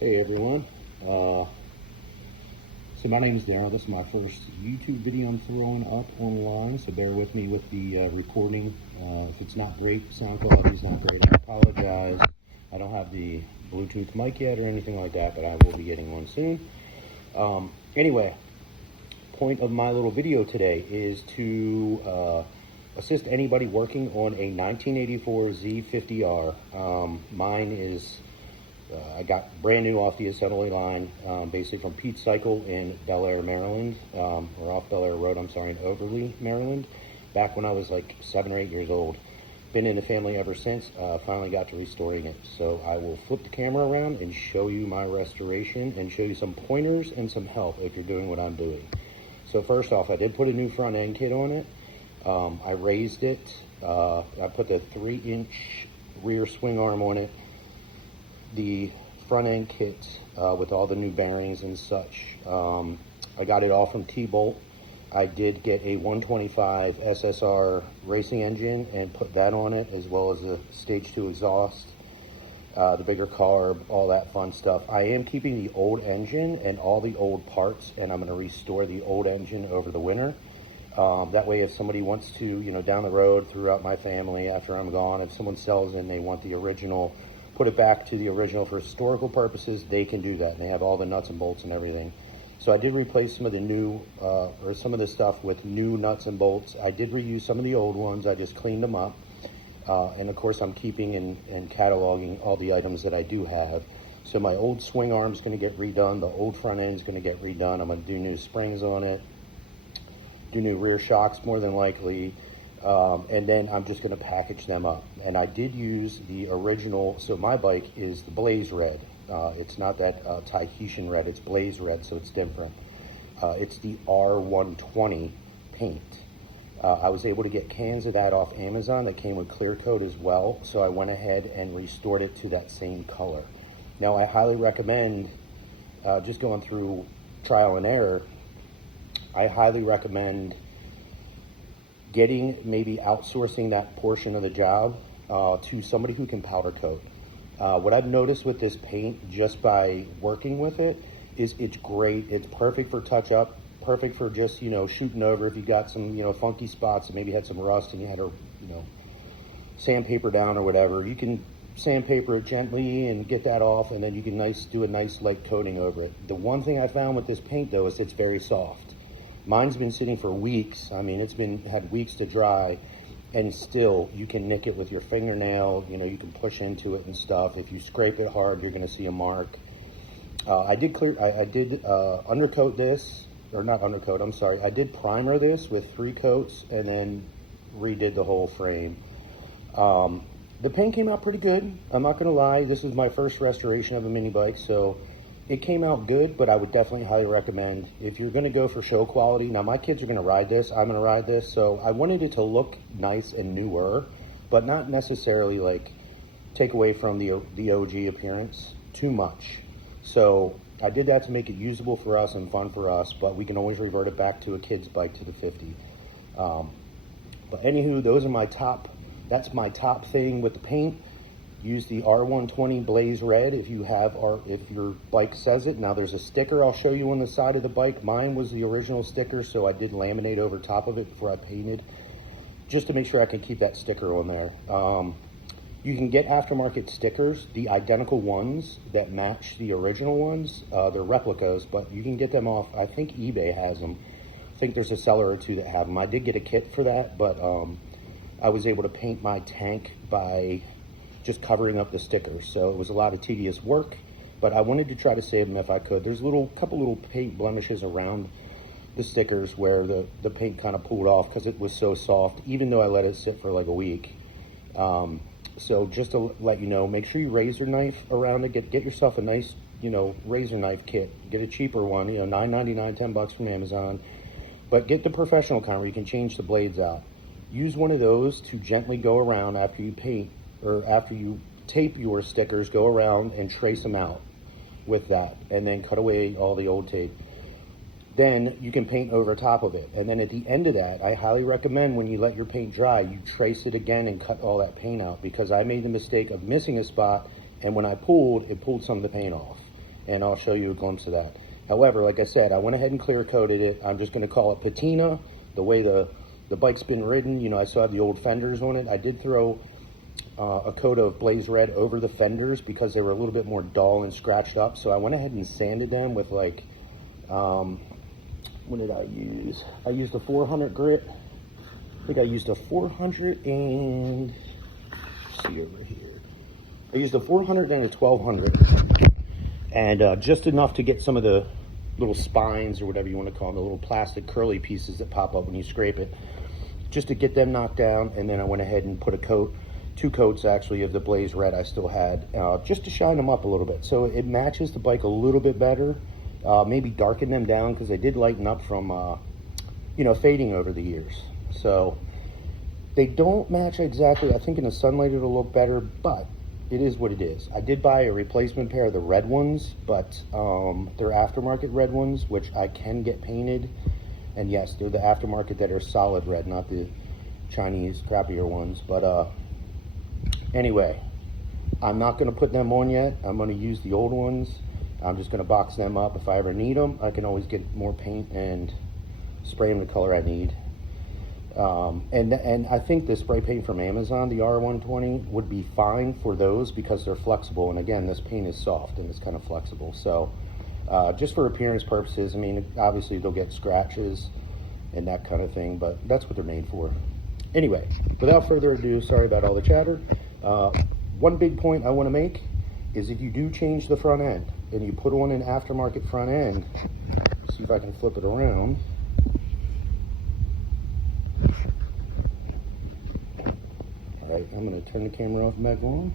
Hey everyone, so my name is Darren. This is my first YouTube video I'm throwing up online, so bear with me with the recording. If it's not great, sound quality is not great, I apologize. I don't have the Bluetooth mic yet or anything like that, but I will be getting one soon. Anyway, point of my little video today is to assist anybody working on a 1984 Z50R. Mine is I got brand new off the assembly line, basically from Pete's Cycle in Bel Air, Maryland, or off Bel Air Road, I'm sorry, in Overley, Maryland, back when I was like 7 or 8 years old. Been in the family ever since, finally got to restoring it. So I will flip the camera around and show you my restoration and show you some pointers and some help if you're doing what I'm doing. So first off, I did put a new front end kit on it. I raised it. I put the 3-inch rear swing arm on it. The front end kit with all the new bearings and such. I got it all from T-Bolt. I did get a 125 SSR racing engine and put that on it, as well as a stage 2 exhaust, the bigger carb, all that fun stuff. I am keeping the old engine and all the old parts, and I'm going to restore the old engine over the winter. That way, if somebody wants to, you know, down the road throughout my family after I'm gone, if someone sells it and they want the original, put it back to the original for historical purposes, they can do that. And they have all the nuts and bolts and everything. So I did replace some of the new, or some of the stuff with new nuts and bolts. I did reuse some of the old ones. I just cleaned them up. And of course, I'm keeping and cataloging all the items that I do have. So my old swing arm is going to get redone. The old front end is going to get redone. I'm going to do new springs on it, do new rear shocks more than likely. And then I'm just going to package them up. And I did use the original, so my bike is the Blaze Red. It's not that Tahitian red, it's Blaze Red, so it's different. It's the R120 paint. I was able to get cans of that off Amazon that came with clear coat as well, so I went ahead and restored it to that same color. Now I highly recommend, just going through trial and error, I highly recommend maybe outsourcing that portion of the job to somebody who can powder coat. What I've noticed with this paint, just by working with it, is it's great. It's perfect for touch up, perfect for just, you know, shooting over if you got some, you know, funky spots and maybe had some rust and you had to, you know, sandpaper down or whatever. You can sandpaper it gently and get that off, and then you can do a nice light coating over it. The one thing I found with this paint though is it's very soft. Mine's been sitting for weeks. I mean, had weeks to dry, and still you can nick it with your fingernail. You know, you can push into it and stuff. If you scrape it hard, you're going to see a mark. I did undercoat this, or not undercoat, I'm sorry. I did primer this with 3 coats and then redid the whole frame. The paint came out pretty good. I'm not going to lie. This is my first restoration of a mini bike, so it came out good, but I would definitely highly recommend, if you're going to go for show quality. Now, my kids are going to ride this. I'm going to ride this. So I wanted it to look nice and newer, but not necessarily like take away from the OG appearance too much. So I did that to make it usable for us and fun for us, but we can always revert it back to a kid's bike to the 50. But anywho, that's my top thing with the paint. Use the R120 Blaze Red if your bike says it. Now there's a sticker I'll show you on the side of the bike. Mine was the original sticker, so I did laminate over top of it before I painted, just to make sure I can keep that sticker on there. You can get aftermarket stickers, the identical ones that match the original ones. They're replicas, but you can get them off, I think eBay has them. I think there's a seller or two that have them. I did get a kit for that, but I was able to paint my tank by just covering up the stickers. So it was a lot of tedious work, but I wanted to try to save them if I could. There's couple little paint blemishes around the stickers where the paint kind of pulled off because it was so soft, even though I let it sit for like a week. So just to let you know, make sure you razor knife around it. Get yourself a nice, you know, razor knife kit. Get a cheaper one, you know, $9.99, $10 from Amazon. But get the professional kind where you can change the blades out. Use one of those to gently go around after you paint, or after you tape your stickers, go around and trace them out with that, and then cut away all the old tape. Then you can paint over top of it. And then at the end of that, I highly recommend when you let your paint dry, you trace it again and cut all that paint out, because I made the mistake of missing a spot, and when I pulled, it pulled some of the paint off. and I'll show you a glimpse of that. However, like I said, I went ahead and clear coated it. I'm just going to call it patina, the way the bike's been ridden. You know, I still have the old fenders on it. I did throw a coat of blaze red over the fenders because they were a little bit more dull and scratched up. So I went ahead and sanded them with like, what did I use? I used a 400 grit. I think I used a 400 and, let's see over here. I used a 400 and a 1200. And just enough to get some of the little spines or whatever you want to call them, the little plastic curly pieces that pop up when you scrape it, just to get them knocked down. And then I went ahead and put a coat, 2 coats actually, of the blaze red I still had, just to shine them up a little bit. So it matches the bike a little bit better, maybe darken them down because they did lighten up from, you know, fading over the years. So they don't match exactly. I think in the sunlight it'll look better, but it is what it is. I did buy a replacement pair of the red ones, but they're aftermarket red ones, which I can get painted. And yes, they're the aftermarket that are solid red, not the Chinese crappier ones. But anyway, I'm not going to put them on yet. I'm going to use the old ones. I'm just going to box them up. If I ever need them, I can always get more paint and spray them the color I need. And I think the spray paint from Amazon, the R120, would be fine for those because they're flexible. And again, this paint is soft and it's kind of flexible. So just for appearance purposes, I mean, obviously they'll get scratches and that kind of thing, but that's what they're made for. Anyway, without further ado, sorry about all the chatter. One big point I want to make is if you do change the front end and you put on an aftermarket front end, see if I can flip it around. All right, I'm going to turn the camera off and back on.